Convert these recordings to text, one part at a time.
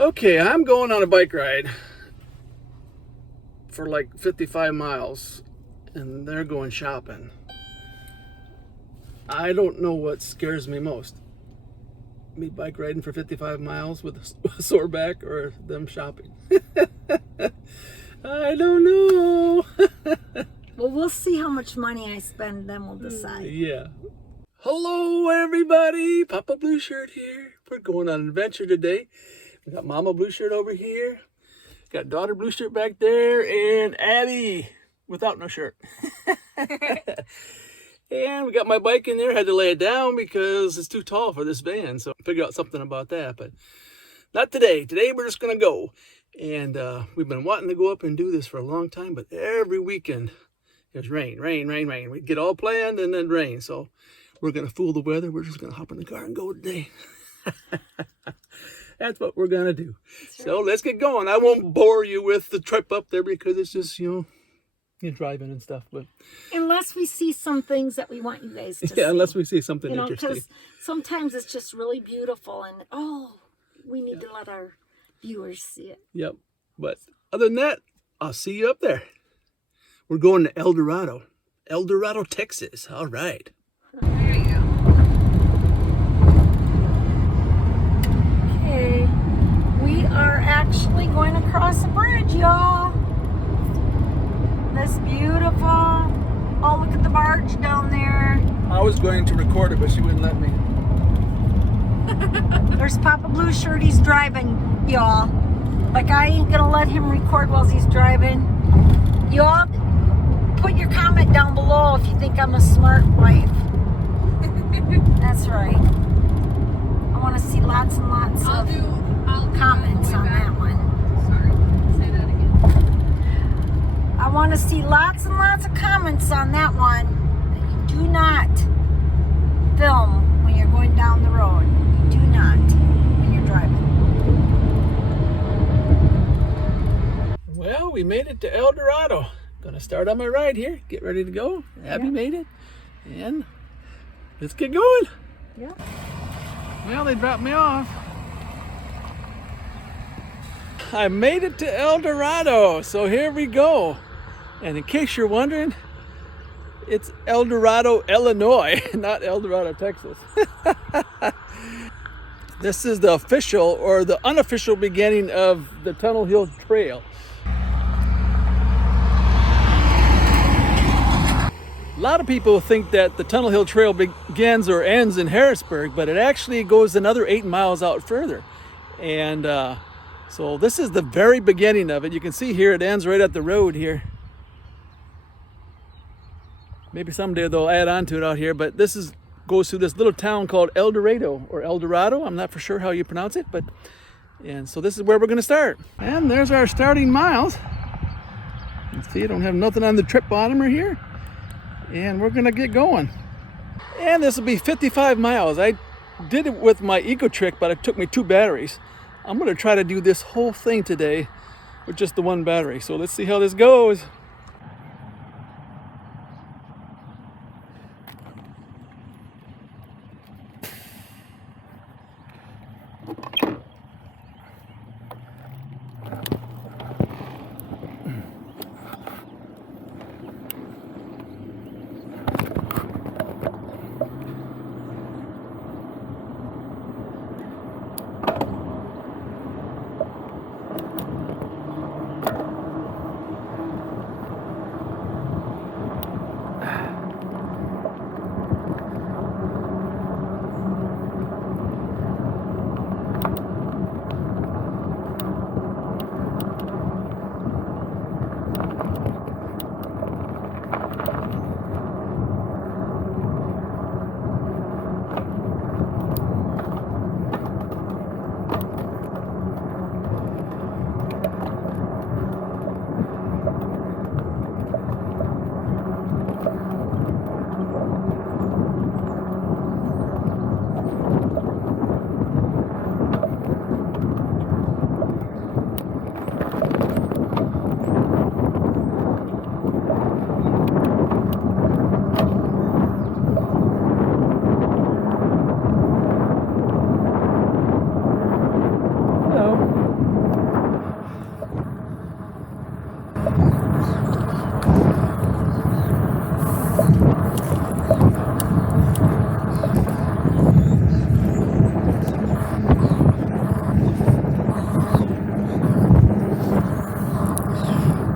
Okay, I'm going on a bike ride for like 55 miles and they're going shopping. I don't know what scares me most. Me bike riding for 55 miles with a sore back or them shopping. I don't know. Well, we'll see how much money I spend, then we'll decide. Yeah. Hello everybody, Papa Blue Shirt here. We're going on an adventure today. We got Mama Blue Shirt over here. Got Daughter Blue Shirt back there and Addie without no shirt. And we got my bike in there. Had to lay it down because it's too tall for this van. So figure out something about that, but not today. Today we're just gonna go. And we've been wanting to go up and do this for a long time, but every weekend there's rain. We get all planned and then rain. So we're gonna fool the weather. We're just gonna hop in the car and go today. That's what we're gonna do. Right. So let's get going. I won't bore you with the trip up there because it's just, you're driving and stuff. But unless we see some things that we want you guys to see. Yeah, unless we see something interesting. Because sometimes it's just really beautiful and, we need to let our viewers see it. Yep. But other than that, I'll see you up there. We're going to Eldorado, Texas. All right. There you go. Okay. We are actually going to cross a bridge, y'all. That's beautiful. Oh, look at the barge down there. I was going to record it, but she wouldn't let me. There's Papa Blue Shirt. He's driving, y'all. Like, I ain't gonna let him record while he's driving. Y'all, put your comment down below if you think I'm a smart wife. That's right. I want to see lots and lots of comments on that one. Sorry, say that again. I want to see lots and lots of comments on that one. That you do not film when you're going down the road. You do not when you're driving. Well, we made it to Eldorado. Gonna start on my ride here. Get ready to go. Abby made it. And let's get going. Yeah. Well, they dropped me off. I made it to Eldorado. So here we go. And in case you're wondering, it's Eldorado, Illinois, not Eldorado, Texas. This is the official or the unofficial beginning of the Tunnel Hill Trail. A lot of people think that the Tunnel Hill Trail begins or ends in Harrisburg, but it actually goes another 8 miles out further. And so this is the very beginning of it. You can see here it ends right at the road here. Maybe someday they'll add on to it out here, but this goes through this little town called Eldorado or Eldorado. I'm not for sure how you pronounce it, and so this is where we're going to start. And there's our starting miles. You see, I don't have nothing on the trip bottomer here. And we're gonna get going. And this will be 55 miles. I did it with my Ecotric, but it took me 2 batteries. I'm gonna try to do this whole thing today with just the 1 battery. So let's see how this goes.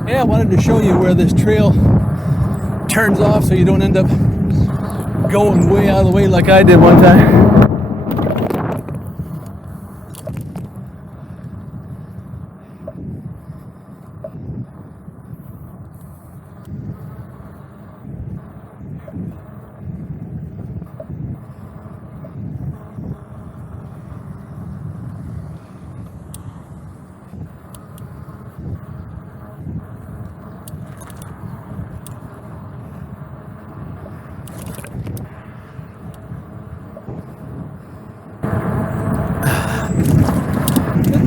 Yeah, I wanted to show you where this trail turns off so you don't end up going way out of the way like I did one time.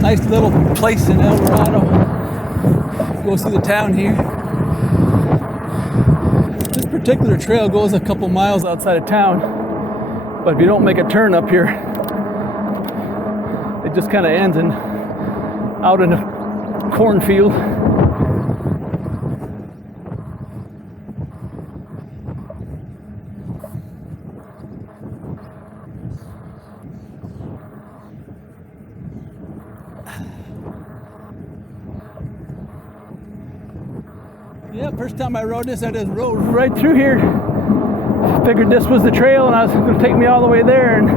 Nice little place in Eldorado. Goes through the town here. This particular trail goes a couple miles outside of town, but if you don't make a turn up here, it just kind of ends out in a cornfield. Yeah, first time I rode this, I just rode right through here. Figured this was the trail and I was going to take me all the way there. And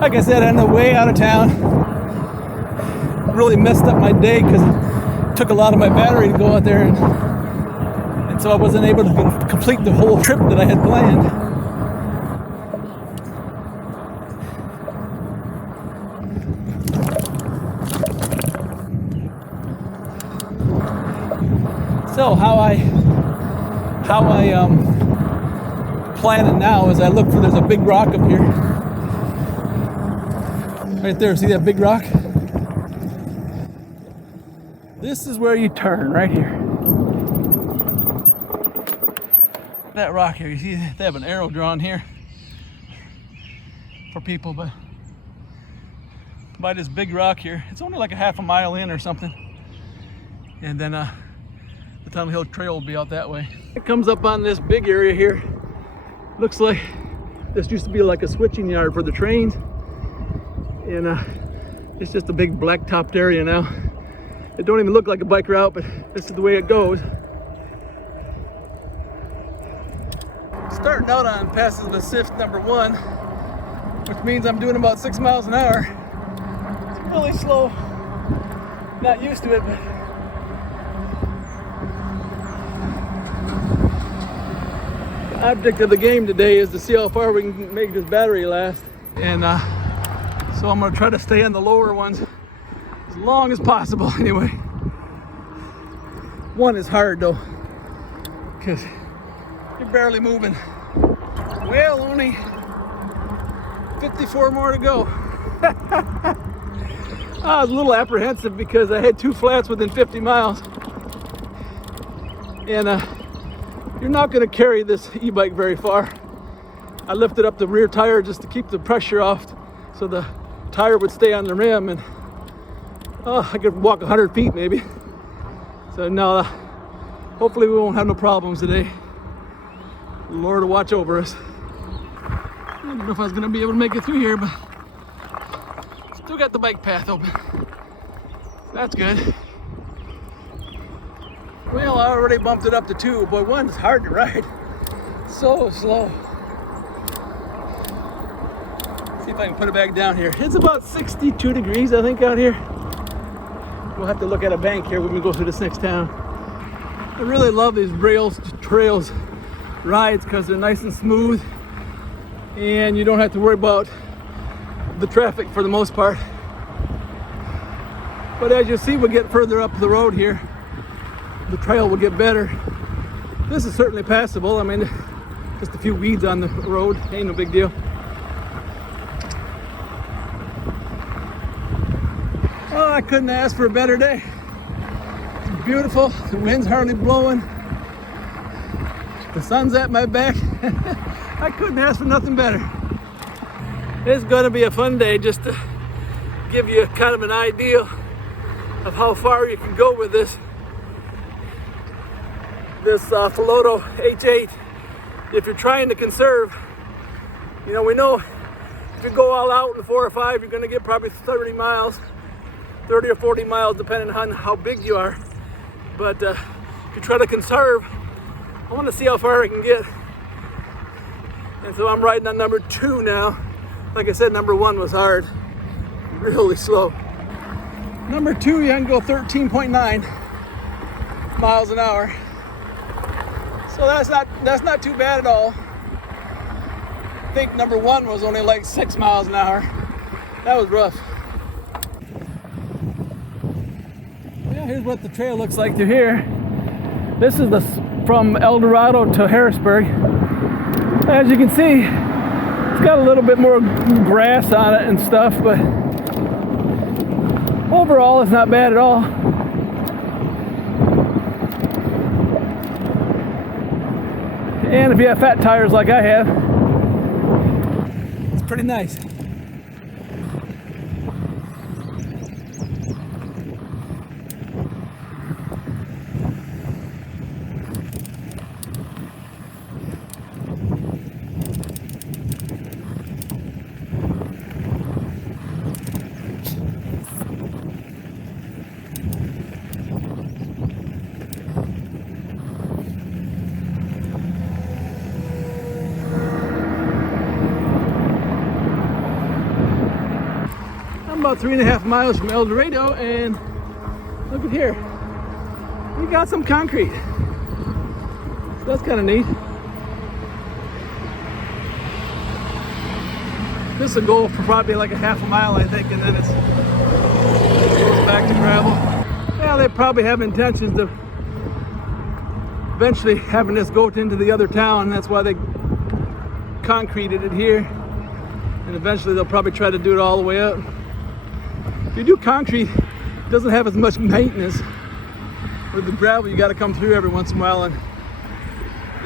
like I said, I ended up way out of town. Really messed up my day because it took a lot of my battery to go out there. And so I wasn't able to complete the whole trip that I had planned. So how I plan it now is I look for, there's a big rock up here. Right there, see that big rock? This is where you turn, right here. That rock here, you see they have an arrow drawn here for people, but by this big rock here, it's only like a half a mile in or something. And then the Tunnel Hill Trail will be out that way. It comes up on this big area here. Looks like this used to be like a switching yard for the trains. And it's just a big black topped area now. It don't even look like a bike route, but this is the way it goes. Starting out on passes the SIFT number 1, which means I'm doing about 6 miles an hour. It's really slow. Not used to it, but the object of the game today is to see how far we can make this battery last. And so I'm gonna try to stay on the lower ones as long as possible anyway. One is hard though, because you're barely moving. Well, only 54 more to go. I was a little apprehensive because I had 2 flats within 50 miles. And you're not going to carry this e-bike very far. I lifted up the rear tire just to keep the pressure off so the tire would stay on the rim, and I could walk 100 feet maybe. So no, hopefully we won't have no problems today. The Lord will watch over us. I don't know if I was going to be able to make it through here, but still got the bike path open. That's good. Well, I already bumped it up to 2. Boy, 1 is hard to ride. So slow. See if I can put it back down here. It's about 62 degrees, I think, out here. We'll have to look at a bank here when we go through this next town. I really love these trails rides because they're nice and smooth, and you don't have to worry about the traffic for the most part. But as you see, we get further up the road here, the trail will get better. This is certainly passable. I mean, just a few weeds on the road, ain't no big deal. Oh, I couldn't ask for a better day. It's beautiful, the wind's hardly blowing, the sun's at my back. I couldn't ask for nothing better. It's gonna be a fun day, just to give you kind of an idea of how far you can go with this Philodo H8. If you're trying to conserve, you know, we know if you go all out in 4 or 5, you're gonna get probably 30 miles. 30 or 40 miles depending on how big you are. But if you try to conserve, I want to see how far I can get. And so I'm riding on number 2 now. Like I said, number 1 was hard, really slow. Number 2, you can go 13.9 miles an hour. So that's not too bad at all. I think number 1 was only like 6 miles an hour. That was rough. Well, here's what the trail looks like through here. This is from Eldorado to Harrisburg. As you can see, it's got a little bit more grass on it and stuff, but overall it's not bad at all. And if you have fat tires like I have, it's pretty nice. About 3.5 miles from Eldorado, and look at here, we got some concrete. So that's kind of neat. This will go for probably like a half a mile, I think, and then it goes back to gravel. Yeah, they probably have intentions of eventually having this go into the other town. That's why they concreted it here, and eventually they'll probably try to do it all the way up. If you do concrete, it doesn't have as much maintenance. With the gravel, you got to come through every once in a while and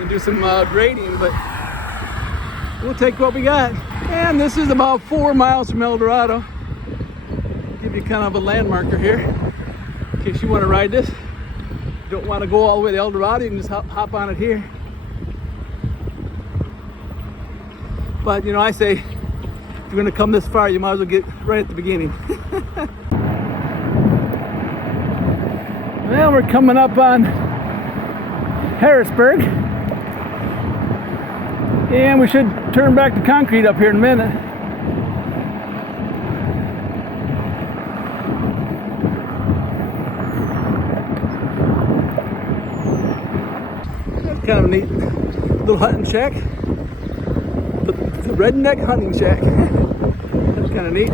do some grading, but we'll take what we got. And this is about 4 miles from Eldorado. Give you kind of a landmarker here in case you want to ride this. You don't want to go all the way to Eldorado, you can just hop on it here. But you know, I say, if you're going to come this far, you might as well get right at the beginning. Well, we're coming up on Harrisburg, and we should turn back to concrete up here in a minute. That's kind of a neat little hunting shack. The Redneck hunting shack. That's kind of neat.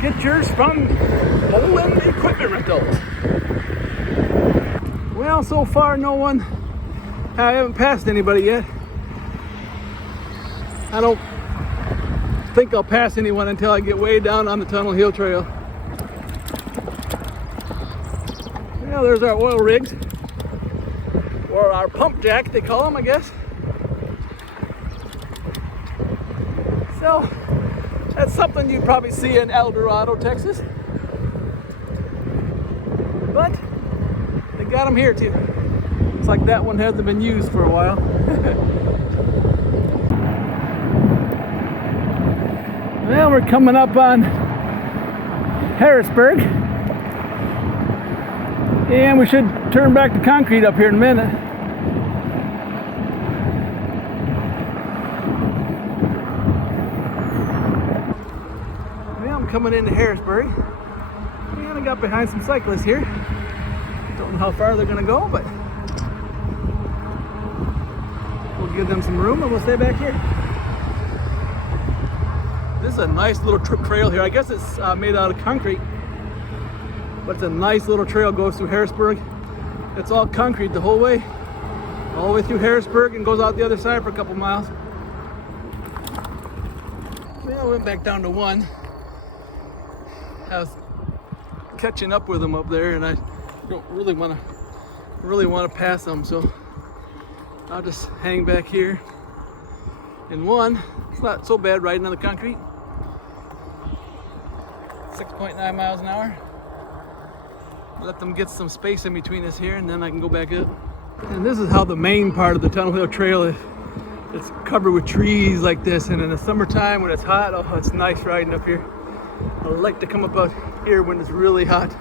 Get yours from Momma Equipment Rentals. Well, so far no one, I haven't passed anybody yet. I don't think I'll pass anyone until I get way down on the Tunnel Hill Trail. Well, there's our oil rigs, or our pump jack they call them, I guess. So that's something you'd probably see in Eldorado, Texas. But they got them here too. Looks like that one hasn't been used for a while. Well, we're coming up on Harrisburg, and we should turn back to concrete up here in a minute. Coming into Harrisburg, and I got behind some cyclists here. Don't know how far they're gonna go, but we'll give them some room and we'll stay back here. This is a nice little trail here. I guess it's made out of concrete, but it's a nice little trail, goes through Harrisburg. It's all concrete the whole way through Harrisburg, and goes out the other side for a couple miles. Well, I went back down to 1. I was catching up with them up there, and I don't really want to pass them, so I'll just hang back here. And 1, it's not so bad riding on the concrete. 6.9 miles an hour. Let them get some space in between us here, and then I can go back up. And this is how the main part of the Tunnel Hill Trail It's covered with trees like this, and in the summertime when it's hot, oh, it's nice riding up here. I like to come up out here when it's really hot.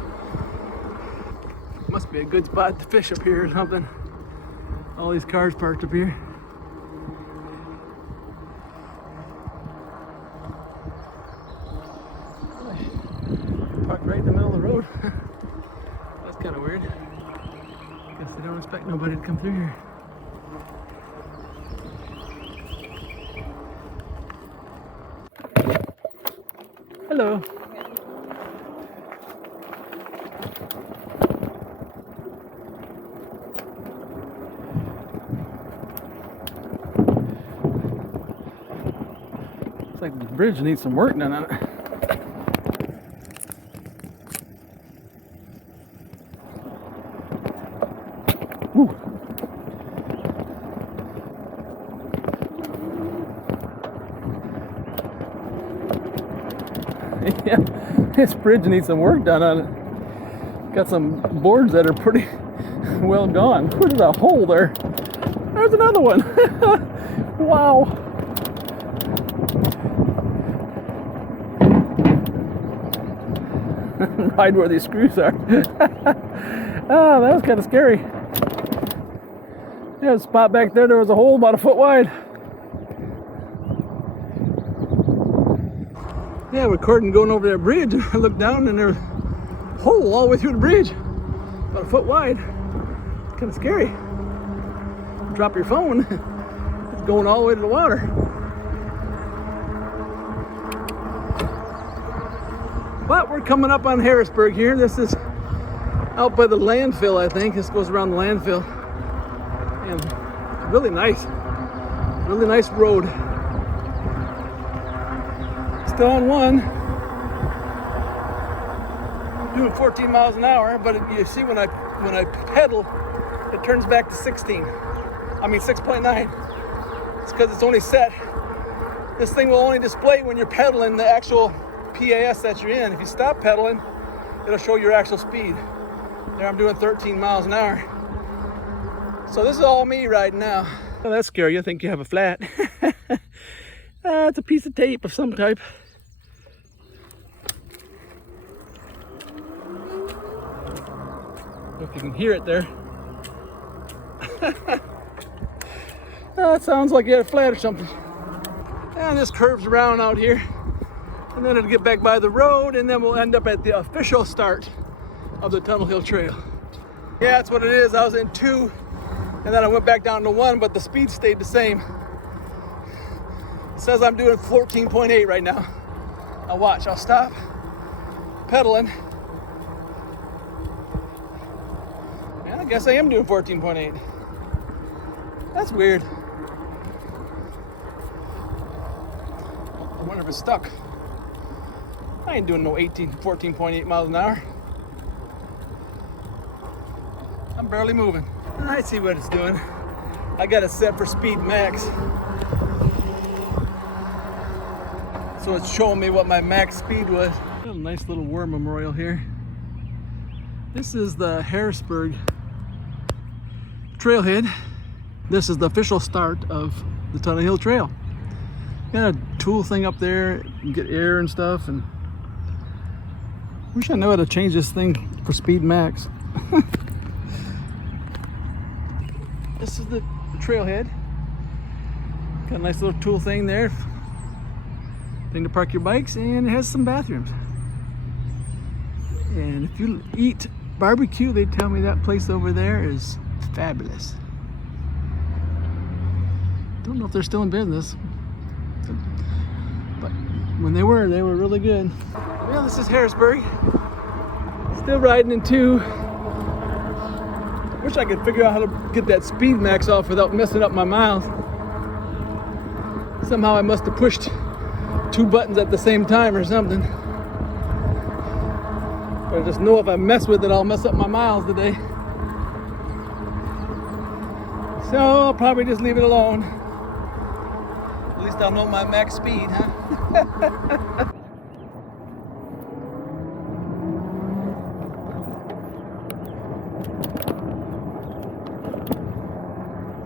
Must be a good spot to fish up here or something. All these cars parked up here. Parked right in the middle of the road. That's kind of weird. Guess they don't expect nobody to come through here. Hello. Looks like the bridge needs some work done on it. Woo. Yeah, this bridge needs some work done on it. Got some boards that are pretty well gone. There's a hole there. There's another one. Wow. Right where these screws are. Ah, that was kind of scary. Yeah, a spot back there, there was a hole about a foot wide. Yeah, recording going over that bridge. I looked down and there's a hole all the way through the bridge, about a foot wide. It's kind of scary. Drop your phone, it's going all the way to the water. But we're coming up on Harrisburg here. This is out by the landfill, I think. This goes around the landfill. And really nice road. Still on one, doing 14 miles an hour, but you see when I pedal, it turns back to 16. I mean 6.9. It's because it's only set. This thing will only display when you're pedaling the actual PAS that you're in. If you stop pedaling, it'll show your actual speed. There I'm doing 13 miles an hour. So this is all me riding now. Oh, that's scary. You think you have a flat. It's a piece of tape of some type. If you can hear it there. It sounds like you had a flat or something. And this curves around out here. And then it'll get back by the road, and then we'll end up at the official start of the Tunnel Hill Trail. Yeah, that's what it is. I was in 2, and then I went back down to 1, but the speed stayed the same. It says I'm doing 14.8 right now. Now watch, I'll stop pedaling. And I guess I am doing 14.8. That's weird. I wonder if it's stuck. I ain't doing no 14.8 miles an hour. I'm barely moving. I see what it's doing. I got it set for speed max. So it's showing me what my max speed was. Got a nice little war memorial here. This is the Harrisburg Trailhead. This is the official start of the Tunnel Hill Trail. Got a tool thing up there, you can get air and stuff, and wish I knew how to change this thing for speed max. This is the trailhead. Got a nice little tool thing there. Thing to park your bikes, and it has some bathrooms. And if you eat barbecue, they tell me that place over there is fabulous. Don't know if they're still in business, but when they were really good. Well, this is Harrisburg. Still riding in 2. Wish I could figure out how to get that speed max off without messing up my miles. Somehow I must have pushed 2 buttons at the same time or something. But I just know if I mess with it, I'll mess up my miles today. So I'll probably just leave it alone. At least I'll know my max speed, huh?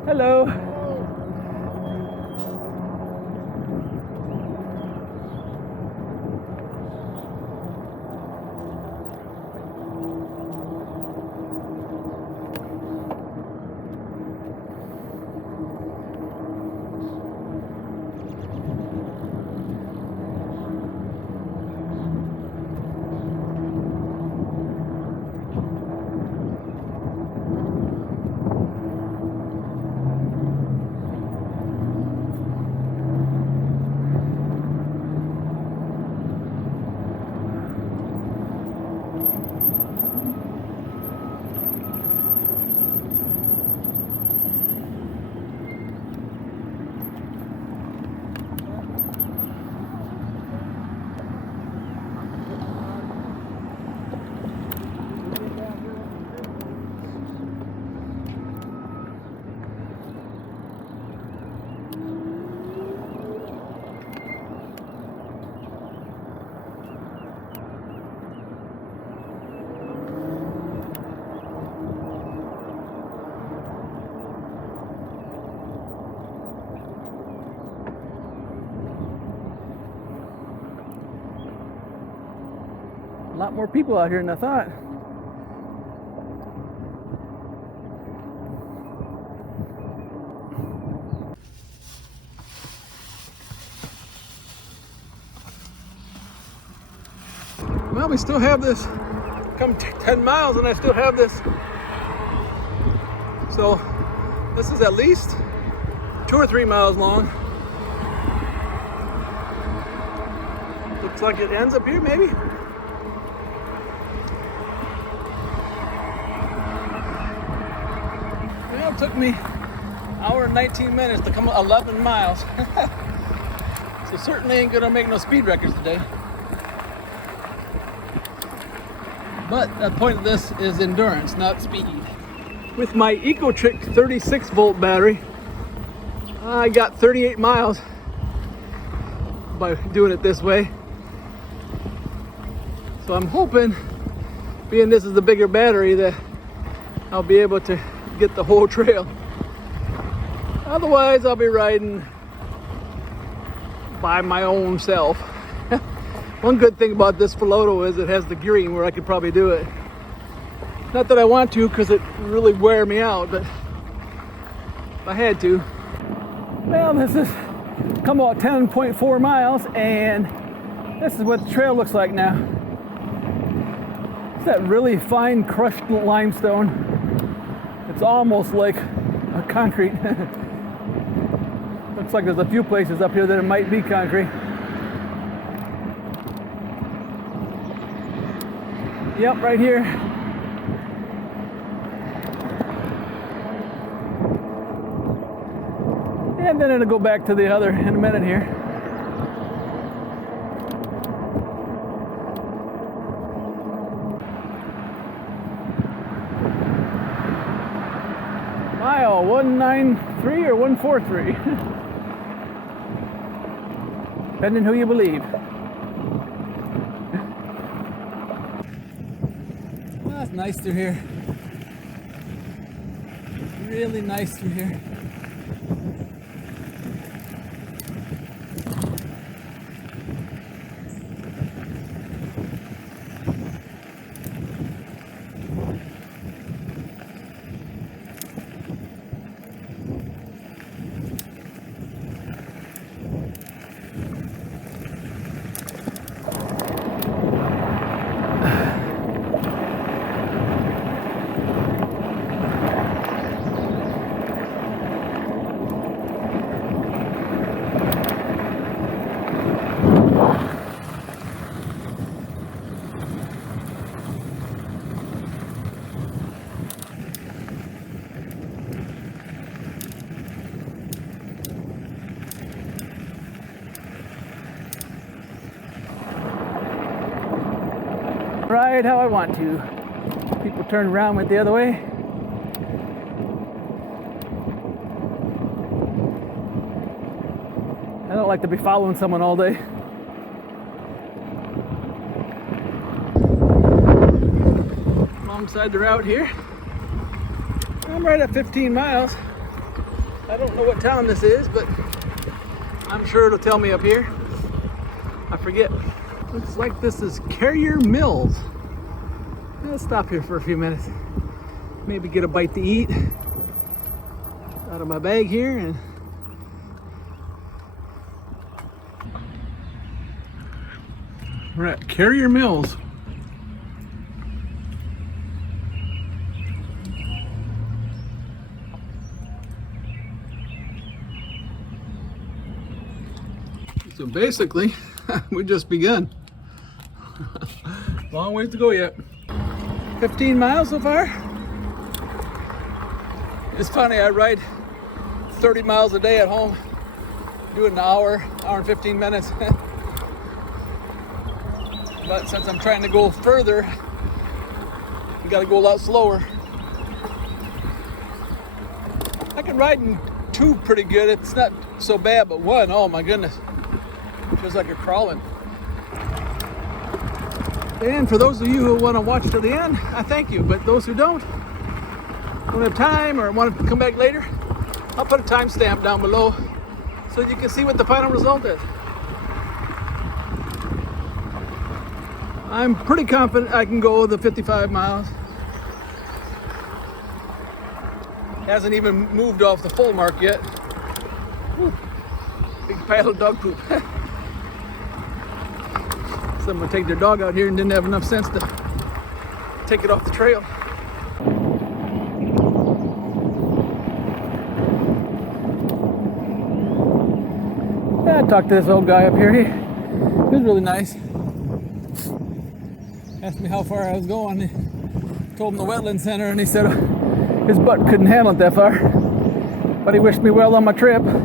Hello. lot more people out here than I thought. Well, we still have this. Come 10 miles and I still have this. So this is at least 2 or 3 miles long. Looks like it ends up here, maybe. Well, it took me an hour and 19 minutes to come 11 miles. So certainly ain't gonna make no speed records today. But the point of this is endurance, not speed. With my Ecotric 36 volt battery, I got 38 miles by doing it this way. So I'm hoping, being this is the bigger battery, that I'll be able to get the whole trail. Otherwise, I'll be riding by my own self. One good thing about this Philodo is it has the gearing where I could probably do it. Not that I want to, because it really wear me out, but if I had to. Well, this is come about 10.4 miles, and this is what the trail looks like now. It's that really fine crushed limestone. It's almost like a concrete. Looks like there's a few places up here that it might be concrete. Yep, right here. And then it'll go back to the other in a minute here. Mile 193 or 143. Depending who you believe. Well, that's nice through here. Really nice through here. Ride how I want to. People turn around, went the other way. I don't like to be following someone all day. Alongside the route here. I'm right at 15 miles. I don't know what town this is, but I'm sure it'll tell me up here. I forget. Looks like this is Carrier Mills. Let's stop here for a few minutes. Maybe get a bite to eat out of my bag here. And we're at Carrier Mills. So basically, we just begun. Long ways to go yet. 15 miles so far. It's funny, I ride 30 miles a day at home, doing an hour and 15 minutes. But since I'm trying to go further, you gotta go a lot slower. I can ride in 2 pretty good. It's not so bad, but 1, oh my goodness. Feels like you're crawling. And for those of you who want to watch to the end, I thank you. But those who don't have time or want to come back later, I'll put a timestamp down below so you can see what the final result is. I'm pretty confident I can go the 55 miles. Hasn't even moved off the full mark yet. Whew. Big pile of dog poop. Someone take their dog out here and didn't have enough sense to take it off the trail. Yeah, I talked to this old guy up here. He was really nice. Asked me how far I was going. He told him the Wetlands Center, and he said his butt couldn't handle it that far. But he wished me well on my trip. Well,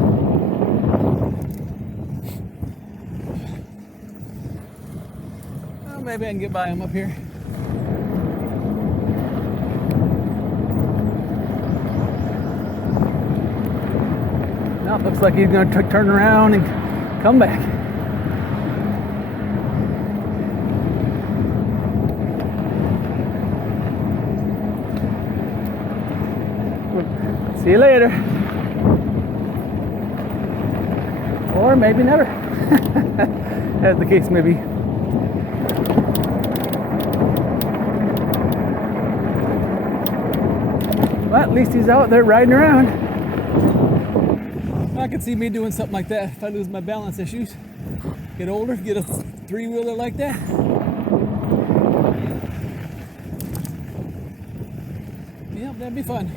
maybe I can get by him up here. Now it looks like he's going to turn around and come back. See you later. Or maybe never. As the case may be. Well, at least he's out there riding around. I could see me doing something like that if I lose my balance issues. Get older, get a three-wheeler like that. Yep, that'd be fun.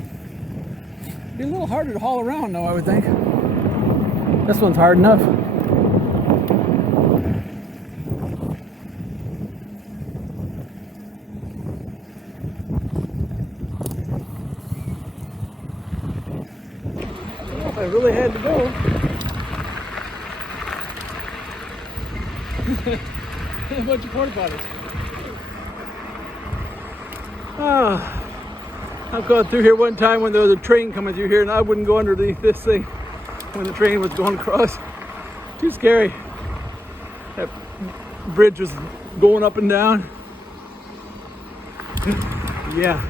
Be a little harder to haul around though, I would think. This one's hard enough. Well, if I really had to go. A bunch of porta potties. Ah. I've gone through here one time when there was a train coming through here, and I wouldn't go underneath this thing when the train was going across. Too scary. That bridge was going up and down. Yeah.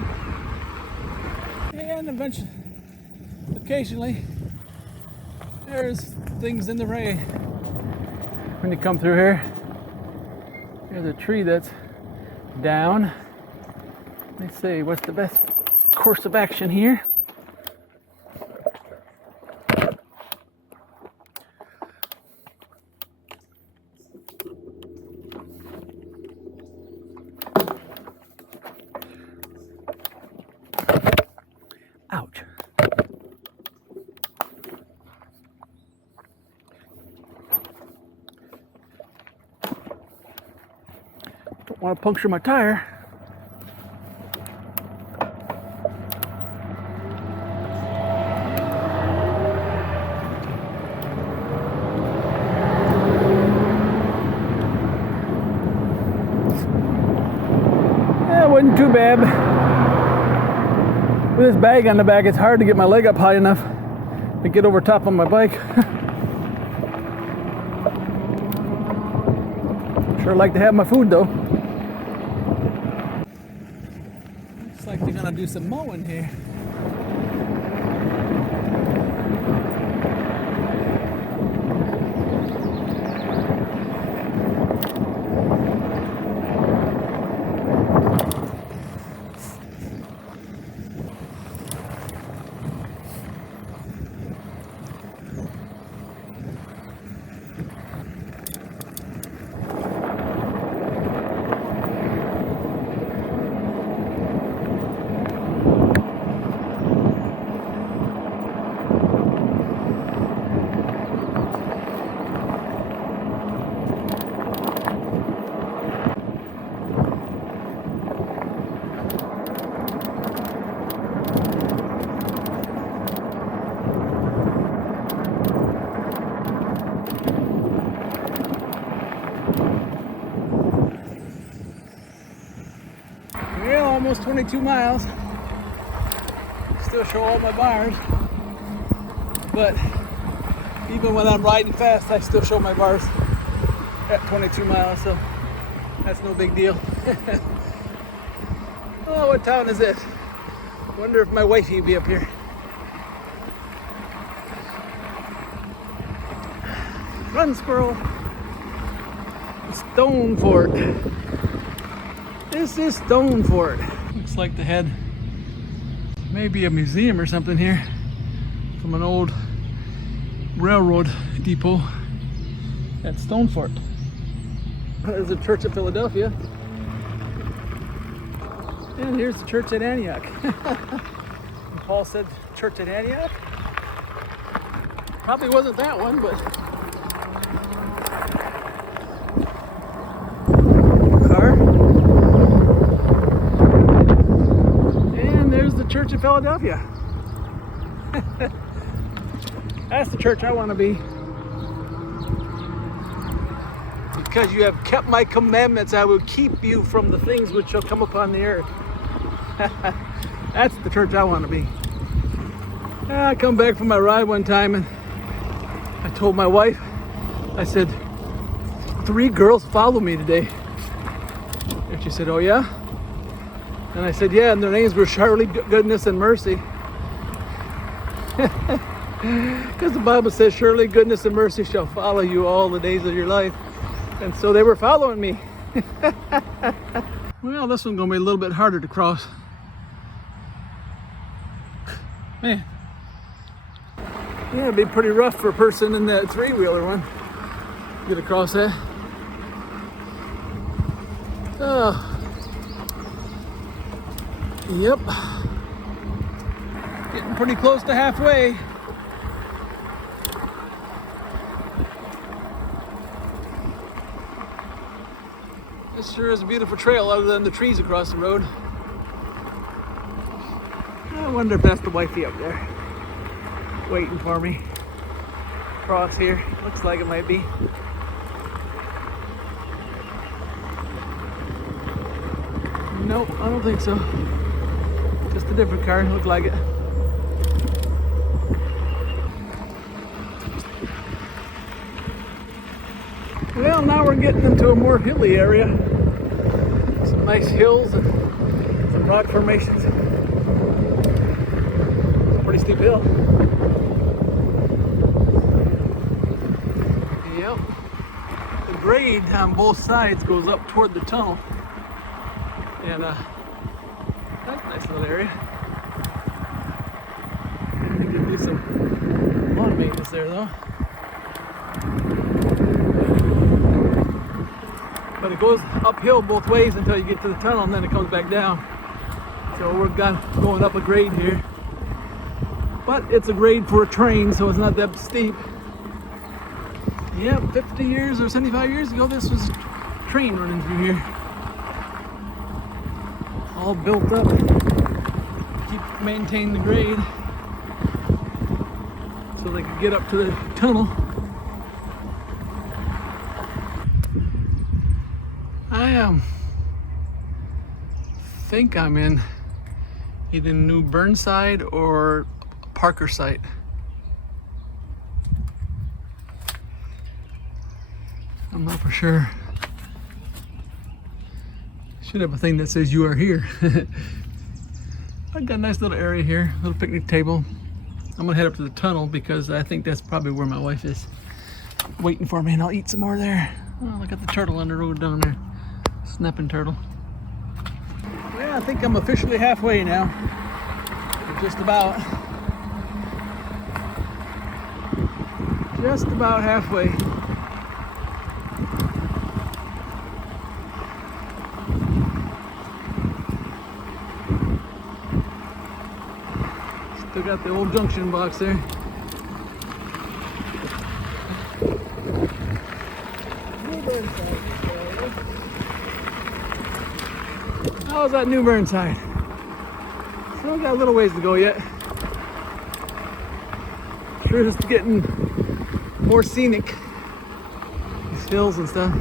And eventually, occasionally, there's things in the way when you come through here. There's a tree that's down. Let's see, what's the best course of action here? Ouch. Don't want to puncture my tire. Wasn't too bad. With this bag on the back, it's hard to get my leg up high enough to get over top on my bike. Sure like to have my food though. Looks like they're gonna do some mowing here. Almost 22 miles. Still show all my bars, but even when I'm riding fast, I still show my bars at 22 miles, so that's no big deal. Oh, what town is this? Wonder if my wifey will be up here. Run, squirrel. Stonefort. This is Stonefort. Looks like they had maybe a museum or something here from an old railroad depot at Stonefort. There's the Church of Philadelphia. And here's the church at Antioch. Paul said church at Antioch. Probably wasn't that one, but car. And there's the church of Philadelphia. That's the church I want to be. Because you have kept my commandments, I will keep you from the things which shall come upon the earth. That's the church I want to be. I come back from my ride one time and I told my wife, I said, 3 girls follow me today. And she said, oh yeah? And I said, yeah, and their names were Surely, Goodness, and Mercy. Because the Bible says, surely goodness and mercy shall follow you all the days of your life. And so they were following me. Well, this one's gonna be a little bit harder to cross. Man. Yeah, it'd be pretty rough for a person in that 3-wheeler one. Get across that. Oh. Yep. Getting pretty close to halfway. This sure is a beautiful trail other than the trees across the road. I wonder if that's the wifey up there waiting for me. Cross here. Looks like it might be. Nope, I don't think so. Just a different car. Looked like it. Well, now we're getting into a more hilly area. Some nice hills and some rock formations. It's a pretty steep hill. Yep. The grade on both sides goes up toward the tunnel. And that's a nice little area. I think there'll be some lawn maintenance there though. But it goes uphill both ways until you get to the tunnel and then it comes back down. So we're going up a grade here. But it's a grade for a train, so it's not that steep. Yeah, 50 years or 75 years ago, this was a train running through here. All built up. Keep maintaining the grade so they could get up to the tunnel. I think I'm in either New Burnside or Parker site. I'm not for sure. Should have a thing that says you are here. I've got a nice little area here, little picnic table. I'm gonna head up to the tunnel because I think that's probably where my wife is waiting for me, and I'll eat some more there. Oh, look at the turtle on the road down there. Snapping turtle. Yeah, I think I'm officially halfway now. Just about. Just about halfway. Still got the old junction box there. How's that New Burnside? Still got a little ways to go yet. Sure is getting more scenic. These hills and stuff.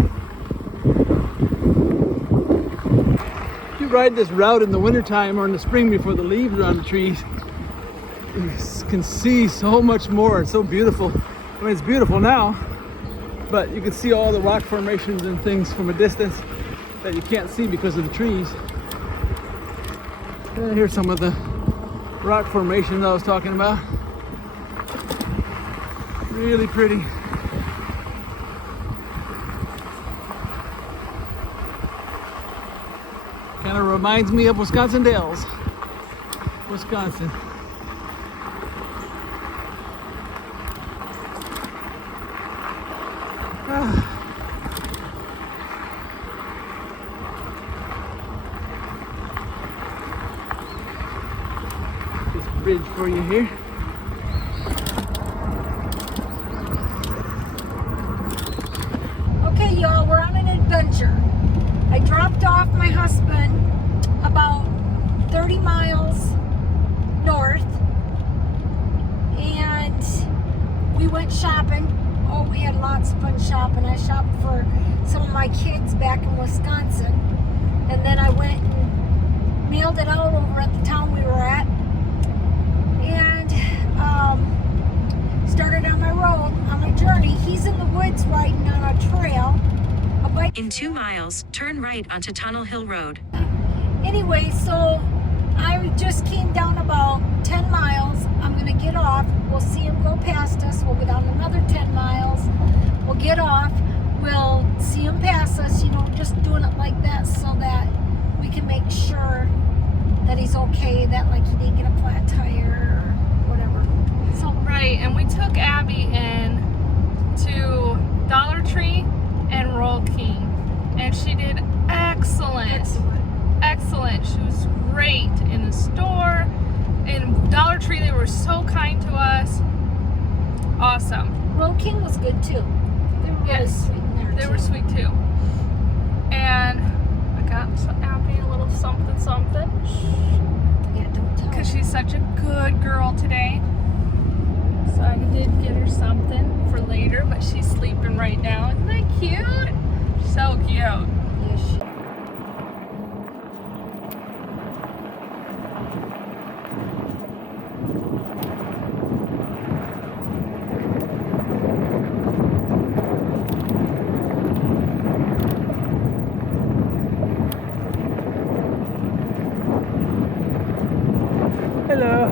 If you ride this route in the wintertime or in the spring before the leaves are on the trees, you can see so much more. It's so beautiful. I mean, it's beautiful now, but you can see all the rock formations and things from a distance that you can't see because of the trees. And here's some of the rock formations I was talking about. Really pretty. Kind of reminds me of Wisconsin Dells, Wisconsin. This bridge for you here. Okay, y'all, we're on an adventure. I dropped off my husband about 30 miles north, and we went shopping. Oh, we had lots of fun shopping. I shopped for some of my kids back in Wisconsin, and then I went and mailed it out over at the town we were at, and started on my road, on my journey. He's in the woods riding on a trail. A bike. In 2 miles, turn right onto Tunnel Hill Road. Anyway, so I just came down about 10 miles. I'm going to get off. We'll see him go past us. We'll go down another 10 miles. We'll get off. We'll see him pass us, you know, just doing it like that so that we can make sure that he's okay, that like he didn't get a flat tire or whatever. So, Right, and we took Abby in to Dollar Tree and Roll King, and she did excellent. Excellent. She was great in the store. In Dollar Tree, they were so kind to us. Awesome. Roll King was good too. They were really Yes, sweet in there they too. were sweet too. And I got Abby a little something something. Yeah, don't tell Because her. she's such a good girl today. So I did get her something for later, but she's sleeping right now. Isn't that cute? So cute. Yes, she- Hello.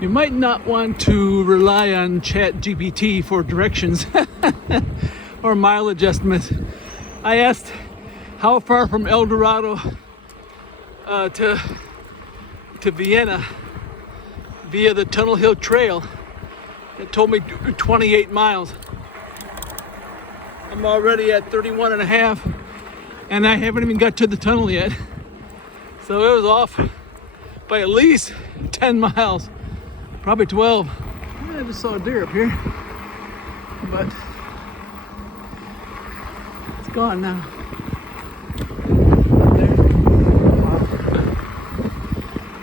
You might not want to rely on ChatGPT for directions or mileage estimates. I asked how far from Eldorado to Vienna via the Tunnel Hill Trail. It told me 28 miles. I'm already at 31 and a half, and I haven't even got to the tunnel yet. So it was off by at least 10 miles. Probably 12. I just saw a deer up here, but it's gone now. Right there.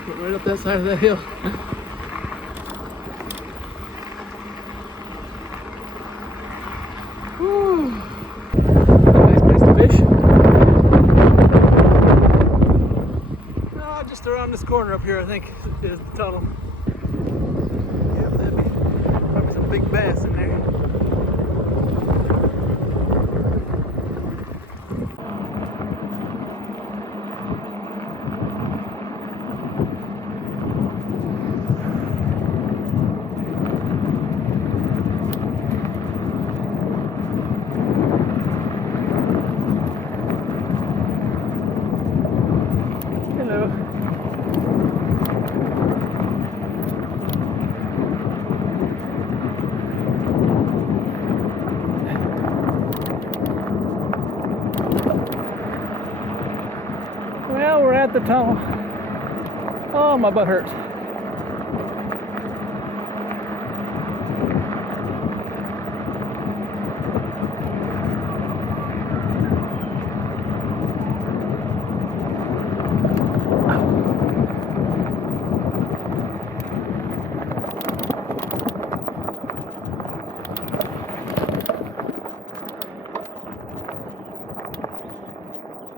Get right up that side of that hill. Whew. Nice place to fish. Just around this corner up here, I think, is the tunnel. Yep, that'd be probably some big bass in there. Hello. Well, we're at the tunnel. Oh, my butt hurts.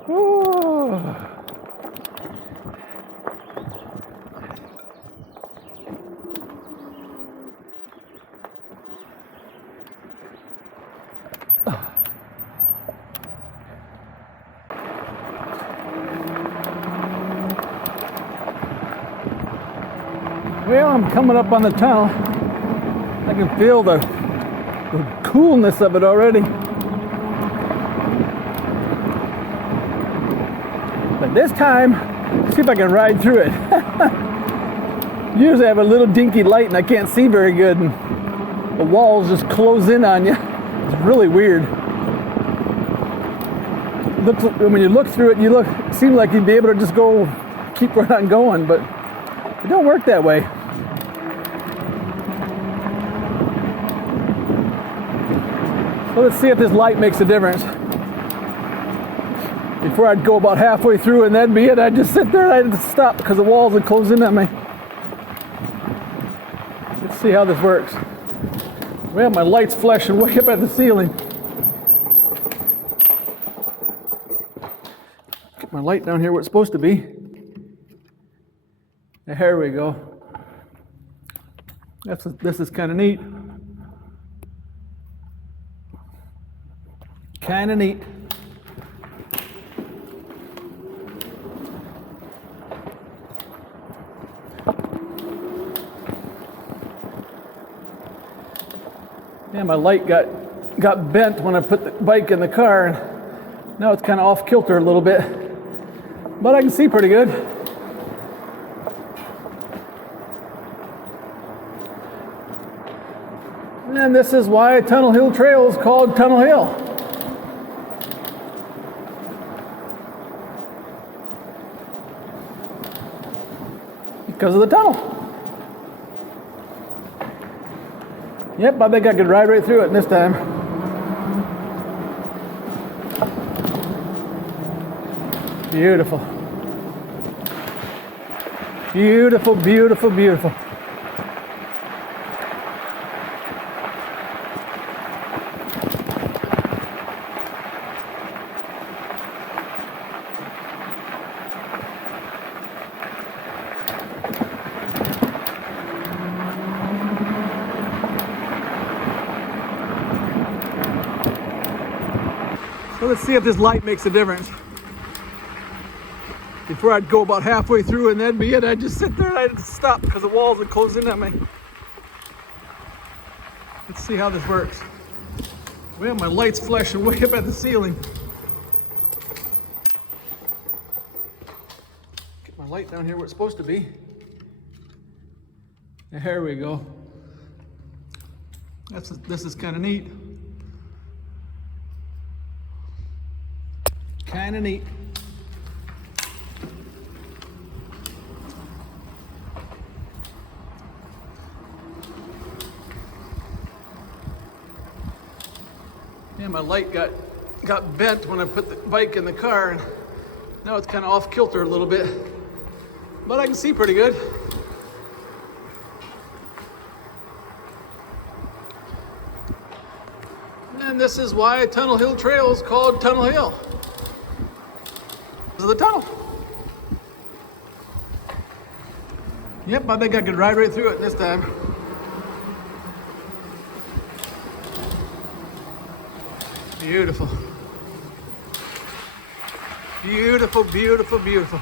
Whew. Well, I'm coming up on the tunnel. I can feel the coolness of it already. But this time, see if I can ride through it. Usually I have a little dinky light and I can't see very good, and the walls just close in on you. It's really weird. Looks, when you look through it, it seems like you'd be able to just keep right on going, but it don't work that way. So let's see if this light makes a difference. Before I'd go about halfway through and that'd be it, I'd just sit there and I'd stop because the walls would close in on me. Let's see how this works. Well, my light's flashing way up at the ceiling. Get my light down here where it's supposed to be. There we go. This is kind of neat. Kind of neat. Yeah, my light got bent when I put the bike in the car, and now it's kind of off kilter a little bit, but I can see pretty good. And this is why Tunnel Hill Trail is called Tunnel Hill. Because of the tunnel. Yep, I think I could ride right through it this time. Beautiful. Beautiful, beautiful, beautiful. So let's see if this light makes a difference. Before I'd go about halfway through and that'd be it, I'd just sit there and I'd stop because the walls would close in on me. Let's see how this works. Well, my light's flashing way up at the ceiling. Get my light down here where it's supposed to be. There we go. This is kind of neat. Kind of neat. Yeah, my light got bent when I put the bike in the car, and now it's kind of off kilter a little bit, but I can see pretty good. And this is why Tunnel Hill Trail is called Tunnel Hill. Because of the tunnel. Yep, I think I could ride right through it this time. Beautiful. Beautiful, beautiful, beautiful.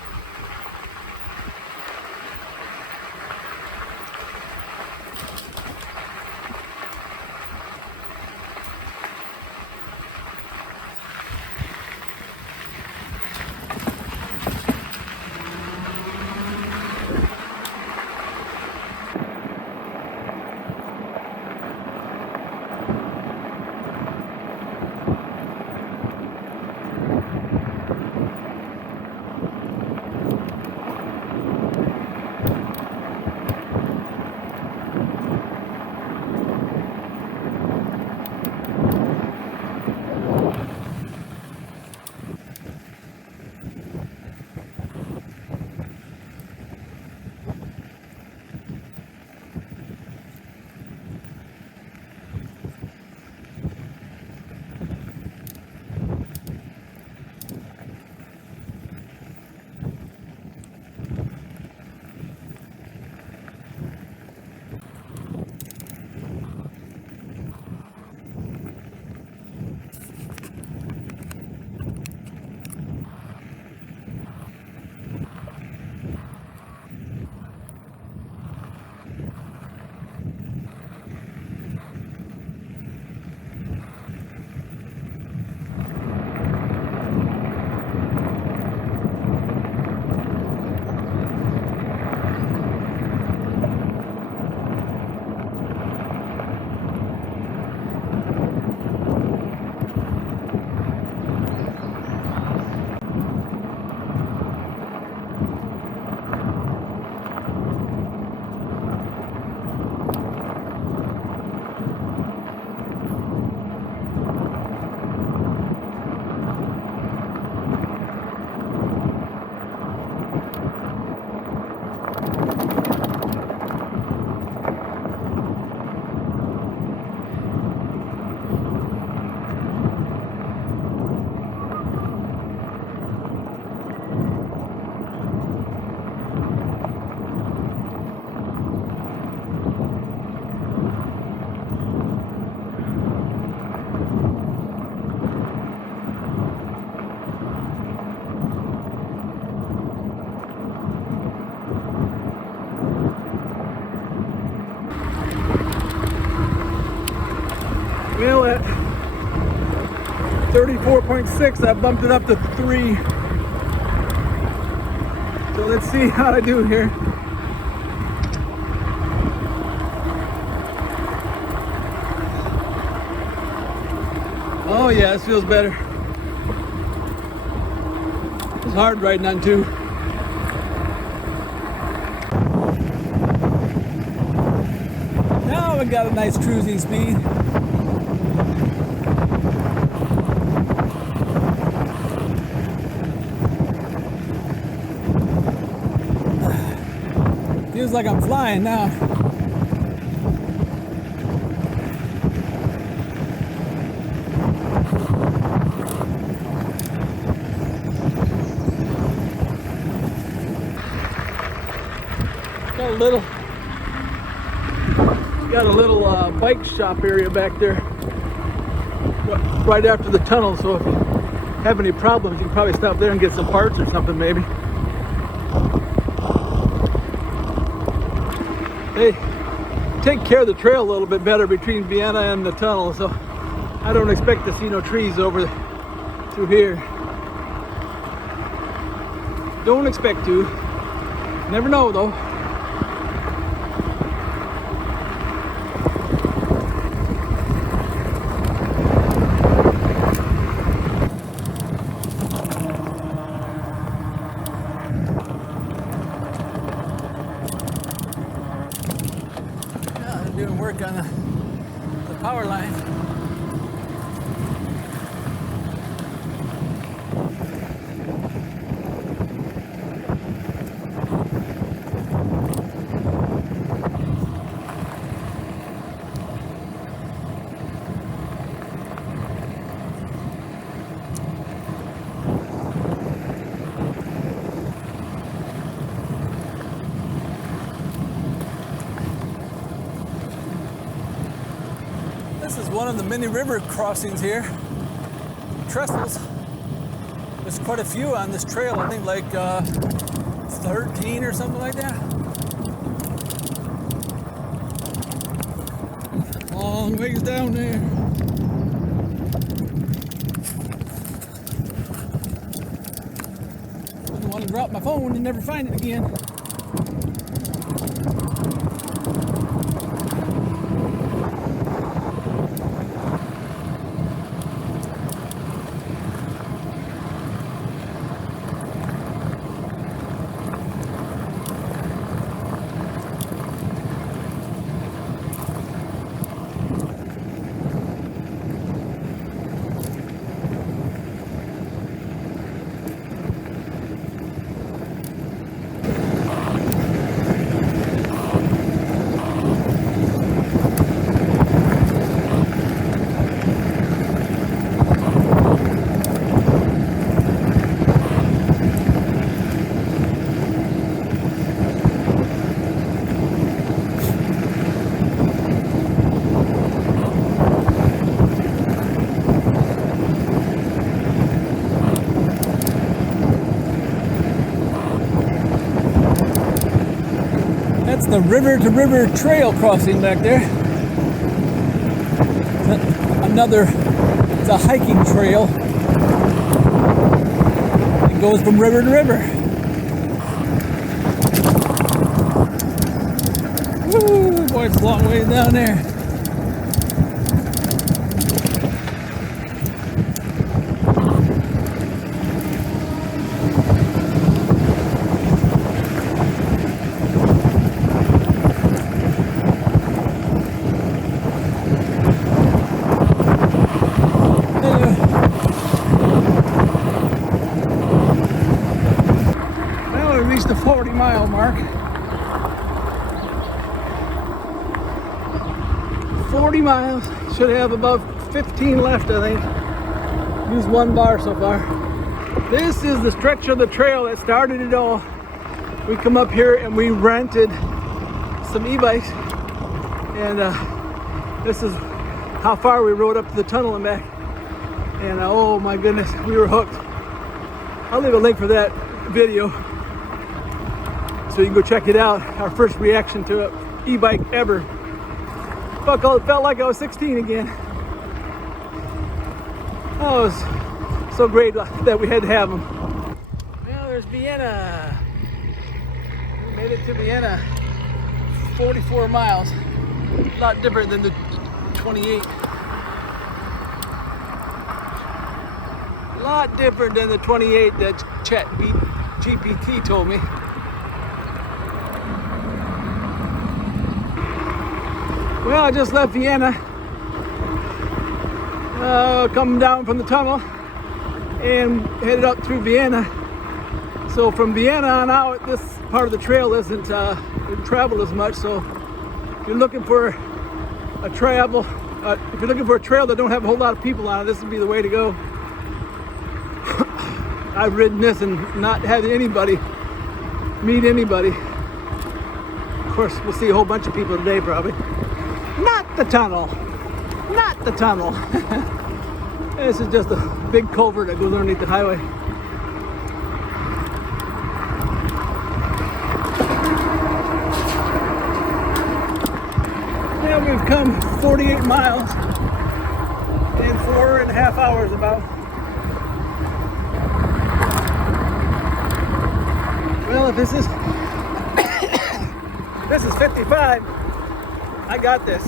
34.6. I bumped it up to 3. So let's see how I do here. Oh yeah, this feels better. It's hard riding on 2. Now we got a nice cruising speed. Feels like I'm flying now. Got a little bike shop area back there right after the tunnel, so if you have any problems you can probably stop there and get some parts or something maybe. They take care of the trail a little bit better between Vienna and the tunnel, so I don't expect to see no trees over through here. Don't expect to. Never know though. Doing work on the power line. This is one of the many river crossings here. Trestles. There's quite a few on this trail. I think like 13 or something like that. Long ways down there. Didn't want to drop my phone and never find it again. That's the river-to-river trail crossing back there. It's a hiking trail. It goes from river to river. Woo, boy, it's a long way down there. The 40-mile mark. 40 miles. Should have about 15 left, I think. Used 1 bar so far. This is the stretch of the trail that started it all. We come up here and we rented some e-bikes, and this is how far we rode up to the tunnel and back. And oh my goodness, we were hooked. I'll leave a link for that video, so you can go check it out. Our first reaction to an e-bike ever. It felt like I was 16 again. Oh, it was so great that we had to have them. Well, there's Vienna. We made it to Vienna. 44 miles. A lot different than the 28. A lot different than the 28 that Chat GPT told me. Well, I just left Vienna. Coming down from the tunnel and headed up through Vienna. So from Vienna on out, this part of the trail isn't traveled as much. So if you're looking for a trail that don't have a whole lot of people on it, this would be the way to go. I've ridden this and not had anybody meet anybody. Of course, we'll see a whole bunch of people today probably. Not the tunnel. Not the tunnel. This is just a big culvert that goes underneath the highway. Yeah, we've come 48 miles in 4.5 hours about. Well, if this is 55, I got this.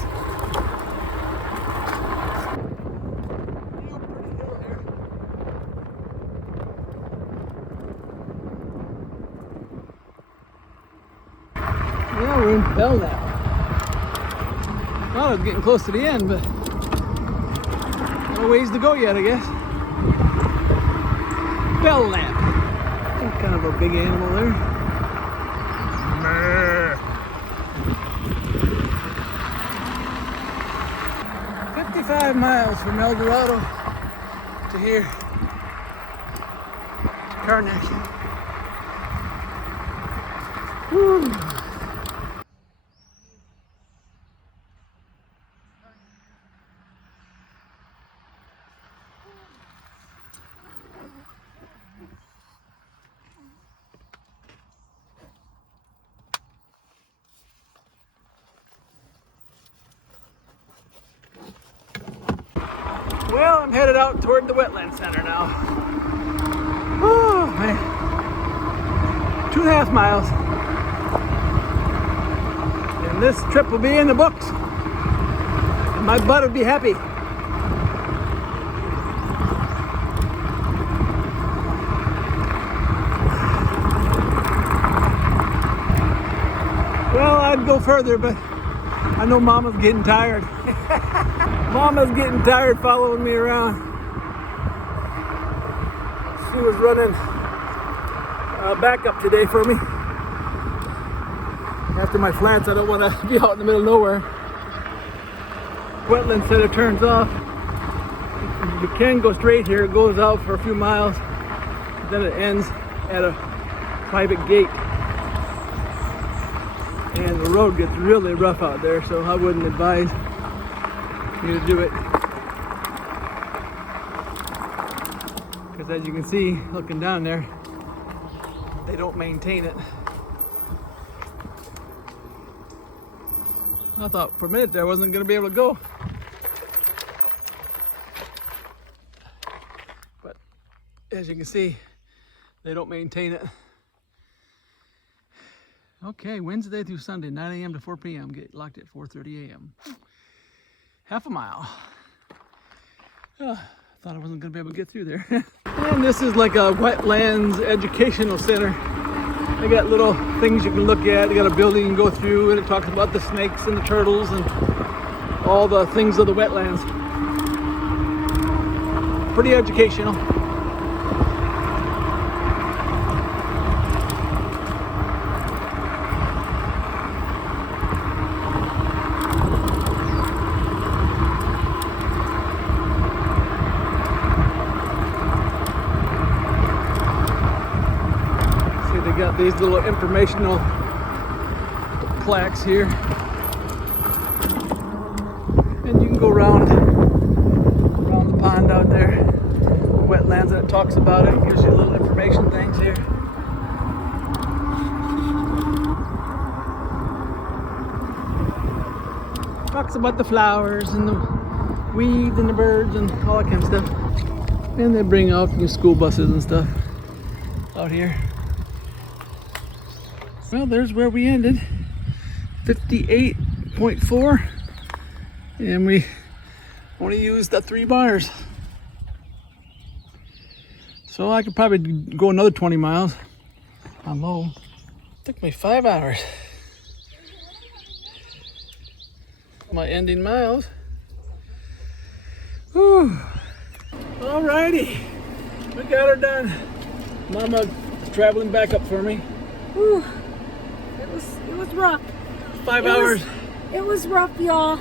Yeah, we're in Belnap. Well, I was getting close to the end, but no ways to go yet, I guess. Belnap. Kind of a big animal there. 55 miles from Eldorado to here, to Karnac. Woo. Well, I'm headed out toward the Wetlands Center now. Oh, man. 2.5 miles. And this trip will be in the books. And my butt will be happy. Well, I'd go further, but I know Mama's getting tired. Mama's getting tired following me around. She was running backup today for me. After my flats, I don't want to be out in the middle of nowhere. Wetland Center turns off. You can go straight here. It goes out for a few miles. Then it ends at a private gate. And the road gets really rough out there, so I wouldn't advise you to do it, because as you can see looking down there, they don't maintain it. I thought for a minute there I wasn't going to be able to go, but as you can see, they don't maintain it. Okay, Wednesday through Sunday, 9 a.m. to 4 p.m. Get locked at 4:30 a.m. Half a mile. Oh, thought I wasn't going to be able to get through there. And this is like a wetlands educational center. They got little things you can look at. They got a building you can go through, and it talks about the snakes and the turtles and all the things of the wetlands. Pretty educational. Got these little informational plaques here, and you can go around the pond out there, the wetlands, and it talks about it. It gives you little information things here. Talks about the flowers and the weeds and the birds and all that kind of stuff. And they bring out new school buses and stuff out here. Well, there's where we ended. 58.4. And we only used the 3 bars. So I could probably go another 20 miles on low. Took me 5 hours. My ending miles. Whew. Alrighty, we got her done. Mama traveling back up for me. Whew. It was rough. 5 hours. It was rough, y'all.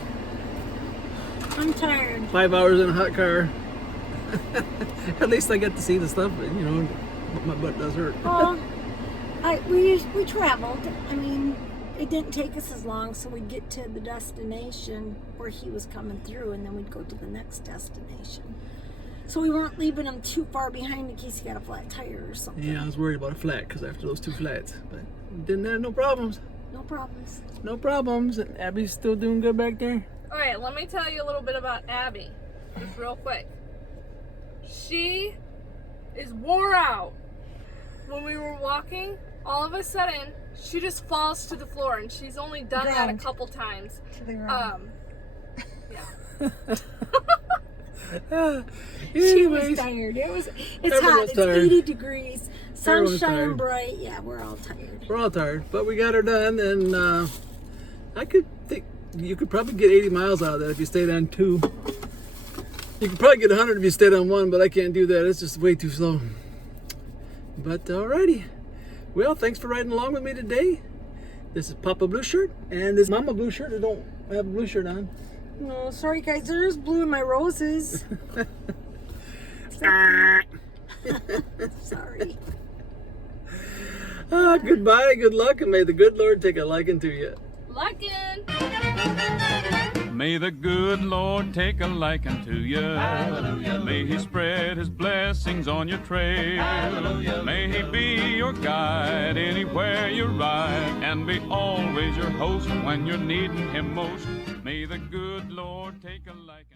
I'm tired. 5 hours in a hot car. At least I get to see the stuff, but, you know, my butt does hurt. We traveled. I mean, it didn't take us as long, so we'd get to the destination where he was coming through, and then we'd go to the next destination. So we weren't leaving him too far behind in case he got a flat tire or something. Yeah, I was worried about a flat because after those 2 flats, but didn't have no problems. No problems. No problems. And Abby's still doing good back there. All right, let me tell you a little bit about Abby, just real quick. She is wore out. When we were walking, all of a sudden, she just falls to the floor, and she's only done that a couple times. To the ground. Yeah. She was tired. It's hot. It's tired. 80 degrees. Sun's Everyone's shining tired. bright. Yeah, we're all tired. We're all tired, but we got her done, and I could think you could probably get 80 miles out of that if you stayed on 2. You could probably get 100 if you stayed on 1, but I can't do that. It's just way too slow. But alrighty. Well, thanks for riding along with me today. This is Papa Blue Shirt, and this Mama Blue Shirt. I don't have a blue shirt on. No, sorry guys, there's blue in my roses. Sorry. Goodbye, good luck, and may the good Lord take a liking to you. Liking. May the good Lord take a liking to you. Hallelujah. May He spread His blessings on your trail. Hallelujah. May He be your guide anywhere you ride, and be always your host when you're needing Him most. May the good Lord take a liking.